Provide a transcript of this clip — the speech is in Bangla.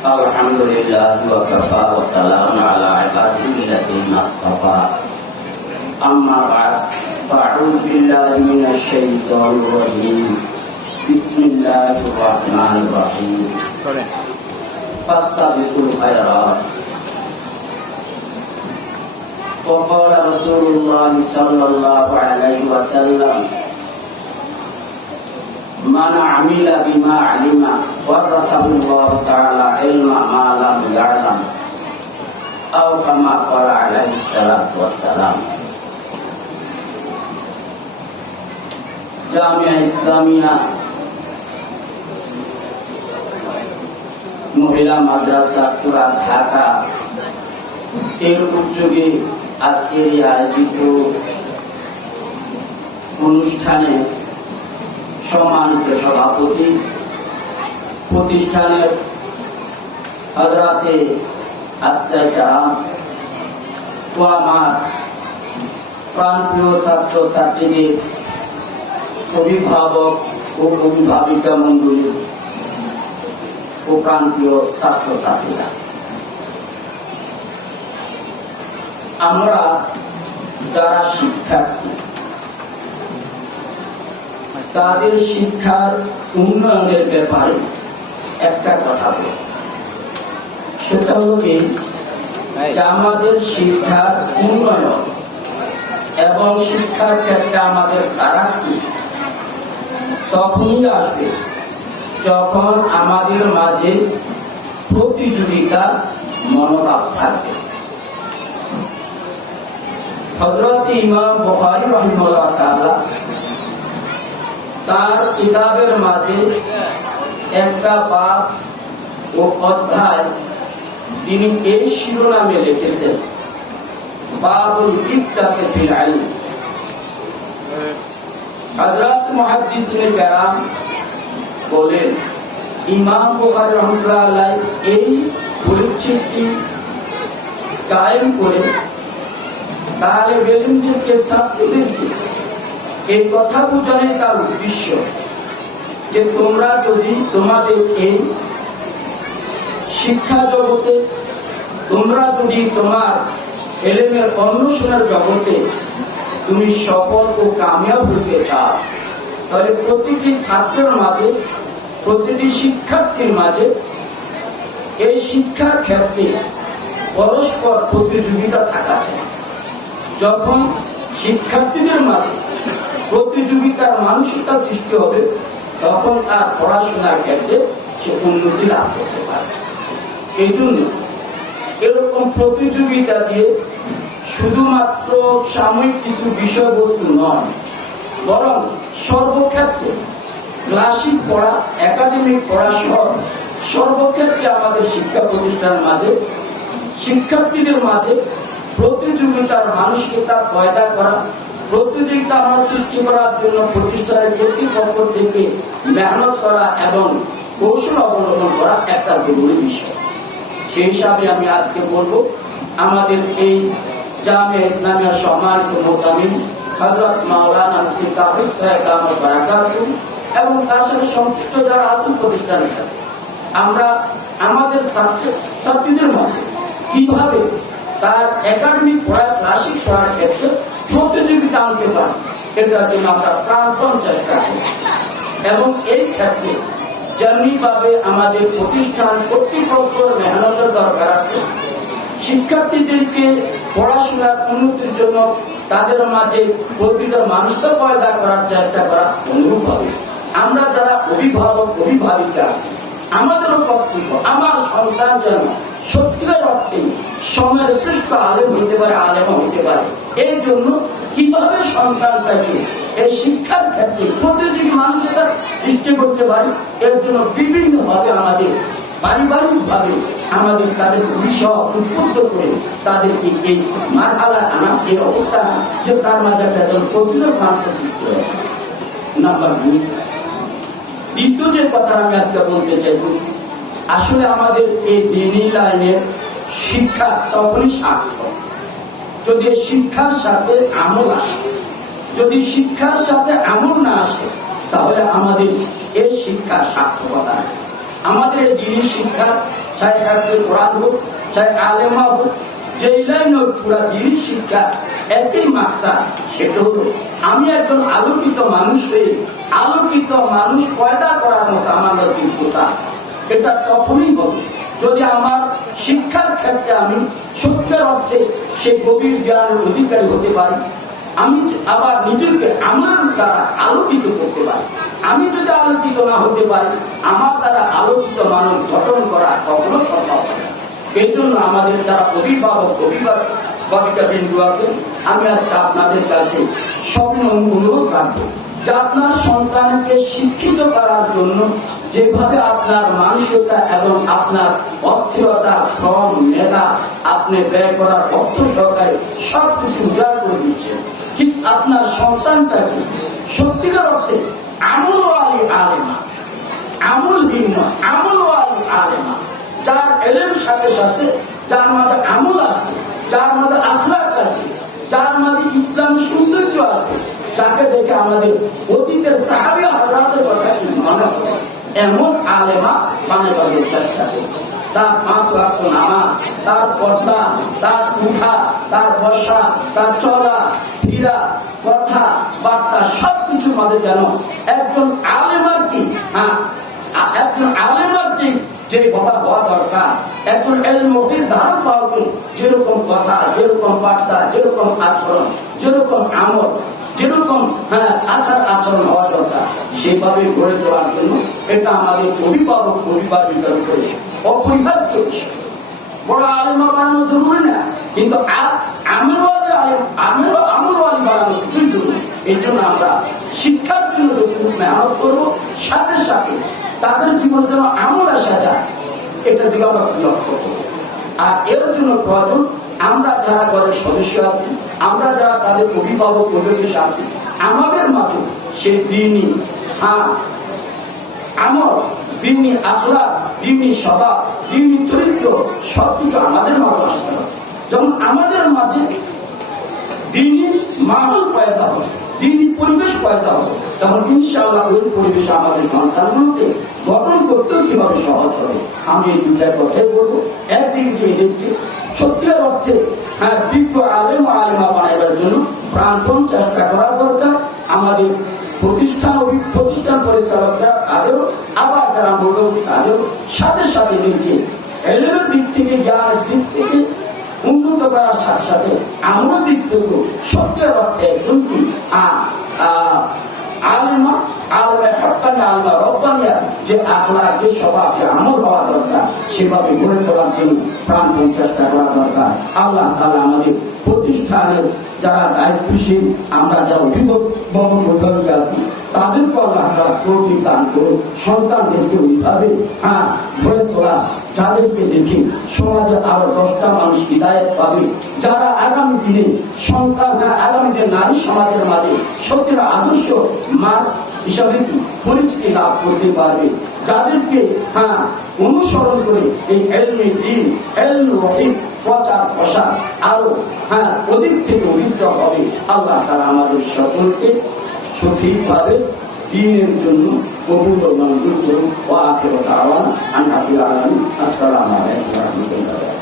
Alhamdulillah wa kafa wa salamun ala ibadihi alladziina istafa. Amma ba'd. Fa'udzu billahi minasy syaithanir rajiim. Bismillahirrahmanirrahim. Fastabiqul khairat. Wa qala Rasulullah sallallahu alaihi wasallam, man amila bima alima warathahu Allah ta'ala ilma ma lam ya'lam atau kama qala alaihi salatu wassalam. Jamiah Islamiyah মহিলা মাদ্রাসা পুরা ঢাকা এর উদ্যোগে আজকের আয়োজিত অনুষ্ঠানে সম্মানিত সভাপতি প্রতিষ্ঠানের হযরতে আসসালাম ও আমার প্রাণপ্রিয় ছাত্র ছাত্রীদের অভিভাবক ও অভিভাবিকা মণ্ডলী ও প্রান্তীয় ছাত্র ছাত্রীরা, আমরা যারা শিক্ষার্থী তাদের শিক্ষার উন্নয়নের ব্যাপারে একটা কথা বলি। সেটা হল যে আমাদের শিক্ষার উন্নয়ন এবং শিক্ষার ক্ষেত্রে আমাদের তারাক্কি তখনই আসবে যখন আমাদের মাঝে প্রতিযোগিতা মনোভাব থাকবে। হযরত ইমাম বুখারী রাহিমাহুল্লাহ তাআলা তার কিতাবের মাঝে একটা বাব ও অধ্যায় তিনি এই শিরোনামে লিখেছেন, বাবুল ইফতাকে ফিল ইলম। হযরত মুহাদ্দিসিনে কেরাম বলেন, ইমাম বুখারী রাহিমাহুল্লাহ আলাইহি এই পরিচ্ছেদটি কায়েম করে তালেবে ইলমদেরকে ছাত্রদেরকে এই কথা বোঝানোর তার উদ্দেশ্য যে তোমরা যদি তোমাদের এই শিক্ষা জগতে, তোমরা যদি তোমার ইলমের অন্বেষণের জগতে তুমি সফল ও কামিয়াব হতে চাও, তাহলে প্রতিটি ছাত্রের মাঝে, প্রতিটি শিক্ষার্থীর মাঝে এই শিক্ষার ক্ষেত্রে পরস্পর প্রতিযোগিতা থাকা চাই। যখন শিক্ষার্থীদের মাঝে প্রতিযোগিতার মানসিকতা সৃষ্টি হবে, তখন তার পড়াশোনার ক্ষেত্রে সে উন্নতি লাভ করতে পারে। এই জন্য এরকম প্রতিযোগিতা দিয়ে শুধুমাত্র সাময়িক কিছু বিষয়বস্তু নয়, বরং সর্বক্ষেত্রে ক্লাসিক পড়া, একাডেমিক পড়া সহ সর্বক্ষেত্রে আমাদের শিক্ষা প্রতিষ্ঠানের মাঝে শিক্ষার্থীদের মাঝে প্রতিযোগিতার মানসিকতা পয়দা করা, প্রতিযোগিতা আমরা সৃষ্টি করার জন্য প্রতিষ্ঠানের কর্তৃপক্ষ থেকে মেহনত করা এবং কৌশল অবলম্বন করা একটা জরুরি বিষয়। সেই হিসাবে আমি আজকে বলবো, আমাদের এই জামিয়া ইসলামিয়া সম্মানিত মুহতামিম হযরত মাওলানা মুফতি তাওফিক সাহেব দামাত বারাকাতুহু এবং তার সাথে সংশ্লিষ্ট যারা আছেন প্রতিষ্ঠানের সাথে, আমরা আমাদের ছাত্রীদের মধ্যে কিভাবে তার একাডেমিক পড়া, ক্লাসিক পড়ার ক্ষেত্রে প্রতিযোগিতা আনতে পারি, এটার জন্য আমরা প্রাণপণ চেষ্টা করি। এবং এই ক্ষেত্রে যেমনিভাবে আমাদের প্রতিষ্ঠান কর্তৃপক্ষের মেহনতের দরকার আছে, শিক্ষার্থীদেরকে পড়াশোনার উন্নতির জন্য তাদের মাঝে প্রতিটা মানুষকে পয়দা করার চেষ্টা করা অনুরূপ হবে। আমরা যারা অভিভাবক অভিভাবিকা আছি, আমাদেরও কর্তব্য আমার সন্তান যেন সত্যিকার অর্থে সময়ের শ্রেষ্ঠ আলেম হতে পারে, আলেমা হতে পারে। এই জন্য কিভাবে সন্তানটাকে এই শিক্ষার ক্ষেত্রে প্রতিযোগী মানসিকতা সৃষ্টি করতে পারে, এর জন্য বিভিন্ন ভাবে আমাদের পারিবারিক ভাবে আমাদের তাদের বিষয় উদ্বুদ্ধ করে তাদেরকে এই মারহালা আনা, এই অবস্থা যে তার মাঝে একটা প্রতিরোধ মানসিকতা সৃষ্টি হয়। নাম্বার 2, দ্বিতীয় যে কথা আমি আজকে বলতে চাইছি, আসলে আমাদের এই দ্বীনি লাইনের শিক্ষা তখনই সার্থক যদি শিক্ষার সাথে আমল আসে। যদি শিক্ষার সাথে আমল না আসে, তাহলে আমাদের এই শিক্ষার সার্থকতা। আমাদের এই দিনের শিক্ষা, চাই হাফেজ কোরআন হোক, চাই আলেমা হোক, যেই লাইন হোক, পুরা দিনের শিক্ষা একই মাকসাদ, সেটা হলো আমি একজন আলোকিত মানুষ হয়ে আলোকিত মানুষ পয়দা করার মতো আমার যোগ্যতা। এটা তখনই হবে যদি আমার শিক্ষার ক্ষেত্রে আমি সত্যের অর্থে সেই গভীর জ্ঞানের অধিকারী হতে পারি, আমি আবার নিজেকে আমার দ্বারা আলোকিত করতে পারি। আমি যদি আলোকিত না হতে পারি, আমার দ্বারা আলোকিত মানুষ গঠন করা কখনো সম্ভব হয় না। এই জন্য আমাদের যারা অভিভাবক অভিভাবিকা বিন্দু আছে, আমি আজকে আপনাদের কাছে স্বপ্ন অনুরোধ রাখবো যে আপনার সন্তানকে শিক্ষিত করার জন্য যেভাবে আপনার মানসিকতা এবং আপনার অস্থিরতা, শ্রম, মেধা আপনি ব্যয় করার অর্থ সহকারে সবকিছু উজাড় করে দিচ্ছেন, ঠিক আপনার সন্তানটাকে সত্যিকার অর্থে আমল আলী আলেমা, আমল ভিন্ন আমল আলী আলেমা, যার এলেম সাথে সাথে যার মাঝে আমল আসবে, যার মাঝে আখলাক আসবে, যার মাঝে ইসলাম সৌন্দর্য আসবে, যাকে দেখে আমাদের অতীতের সাহাবী হযরতের কথা কি মনে হয়, এমন আলেমা বানাবার চেষ্টা করবে। তার 5 ওয়াক্ত নামাজ, তার পর্দা, তার উঠা, তার বসা, তার চলা ফিরা, কথা বার্তা সবকিছুর মাঝে যেন একজন আলেমার কি একজন আলেমার যে কথা হওয়া দরকার, একজন এলমুদ্দিন ধারণ পাওয়াকে যেরকম কথা, যেরকম বার্তা, যেরকম আচরণ, যেরকম আমল, যেরকম আচার আচরণ হওয়া দরকার, সেভাবে গড়ে দেওয়ার জন্য এটা আমাদের অভিভাবক পরিবার করে অপরিহার্য বিষয়। বড় আলেমা বানানো জরুরি না, কিন্তু আমলওয়ালি বানানো খুবই জরুরি। এই জন্য আমরা শিক্ষার জন্য যতটুকু মেহনত করবো, সাথে সাথে তাদের জীবন যেন আমল আসা যায়, এটা দিকে আমরা লক্ষ্য করবো। আর এর জন্য প্রয়োজন আমরা যারা ঘরের সদস্য আছি, আমরা যারা তাদের অভিভাবক পরিবেশ আছি, আমাদের মাঝে সেই দিনই আমল, দিনই আখলাক, দিনই স্বভাব, দিনই চরিত্র সবকিছু আমাদের মাঝে আসতে হবে। যখন আমাদের মাঝে দিনই মাহল পয়দা হবে, দিনই পরিবেশ পয়দা হবে, তখন ইনশাআল্লাহ ওই পরিবেশে আমাদের সন্তানগুলোকে গঠন করতেও কিভাবে সহজ হবে। আমি এই দুটার কথাই বলবো। একদিকে যে এদেরকে সত্যিকার অর্থে বিজ্ঞ আলেম আলেমা বানাইবার জন্য প্রাণপণ চেষ্টা করা দরকার। আমাদের প্রতিষ্ঠান পরিচালকরা তাদেরও, আবার যারা মূল্যবোধ তাদেরও, সাথে সাথে এদেরকে এলেমের দিক থেকে, জ্ঞানের দিক থেকে উন্নত করার সাথে সাথে আমার দিক থেকে সত্যের অর্থে একজন কি আলেমা, আলেমা হক্কানি, আলেমা রব্বানিয়া যে আখলাক, যে স্বভাব, যে আমল হওয়া দরকার, সেভাবে গড়ে তোলার জন্য প্রাণপণ চেষ্টা করা দরকার। আল্লাহ তাআলা আমাদের প্রতিষ্ঠানের যারা দায়িত্বশীল, আমরা যারা অভিভাবক আছি, তাদেরকে আল্লাহ তাআলা তৌফিক দান করুন, সন্তানদেরকে ওইভাবে গড়ে তোলা যাদেরকে দেখে সমাজে আরো 10টা মানুষ হিদায়াত পাবে, যারা আগামী দিনে সন্তান, আগামী দিনে নারী সমাজের মাঝে সত্যের আদর্শ মা হিসাবে পরিচিতি লাভ করতে পারবে, যাদেরকে অনুসরণ করে এই এলমে দ্বীন, এলমে ওয়াহিদ প্রচার প্রসার আরো অধিক থেকে অধিকতর হবে। আল্লাহ তাআলা আমাদের সকলকে সঠিকভাবে দ্বীনের জন্য কবুল ও মঞ্জুর করুন। ওয়া আখিরু দাওয়ানা আনিল হামদুলিল্লাহি রাব্বিল আলামিন। আসসালামু আলাইকুম ওয়া রাহমাতুল্লাহি।